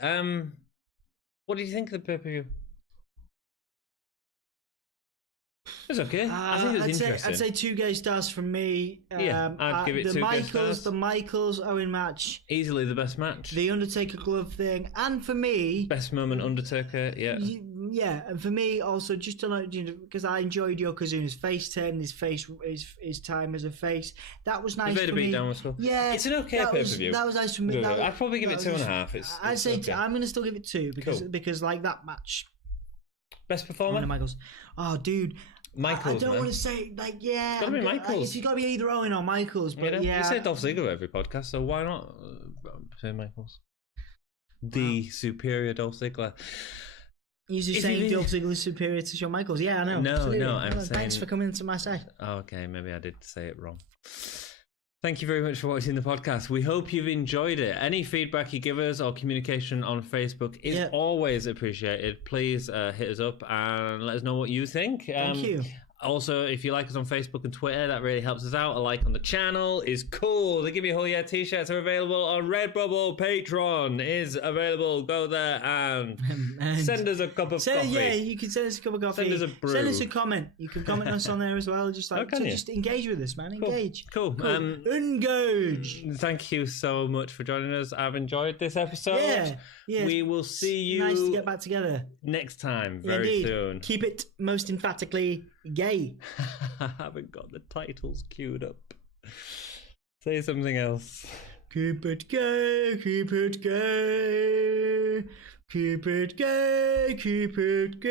What do you think of the pay-per-view? It's okay. I think it's interesting. I'd say 2 gay stars from me. I'd give it 2 gay stars. The Michaels Owen match. Easily the best match. The Undertaker glove thing. And for me... Best moment Undertaker, yeah. Yeah, and for me also, just to like, because I enjoyed Yokozuna's face turn, his time as a face. That was nice for me. The beatdown was cool. Yeah. It's an okay pay-per-view. That was nice for me. I'd probably give it 2.5. I'd say okay. I'm going to still give it 2 because like that match. Best performer? Michaels. Oh, dude. Michaels, I don't want to say, it's got to be Michaels. It's got to be either Owen or Michaels, but you say Dolph Ziggler every podcast, so why not say Michaels? The superior Dolph Ziggler. You're saying Dolph Ziggler is superior to Shawn Michaels? Yeah, I know. No, I'm saying... Thanks for coming to my side. Oh, okay, maybe I did say it wrong. Thank you very much for watching the podcast. We hope you've enjoyed it. Any feedback you give us or communication on Facebook is always appreciated. Please hit us up and let us know what you think. Thank you. Also, if you like us on Facebook and Twitter, that really helps us out. A like on the channel is cool. The Gimme Whole Year t-shirts are available on Redbubble. Patreon is available. Go there and send us a cup of coffee. Yeah, you can send us a cup of coffee. Send us a brew. Send us a comment. You can comment us on there as well. Just just engage with us, man. Engage. Cool. Engage. Thank you so much for joining us. I've enjoyed this episode. Yeah. We will see you. Nice to get back together. Next time, very soon. Keep it most emphatically gay. I haven't got the titles queued up. Say something else. Keep it gay, keep it gay, keep it gay, keep it gay.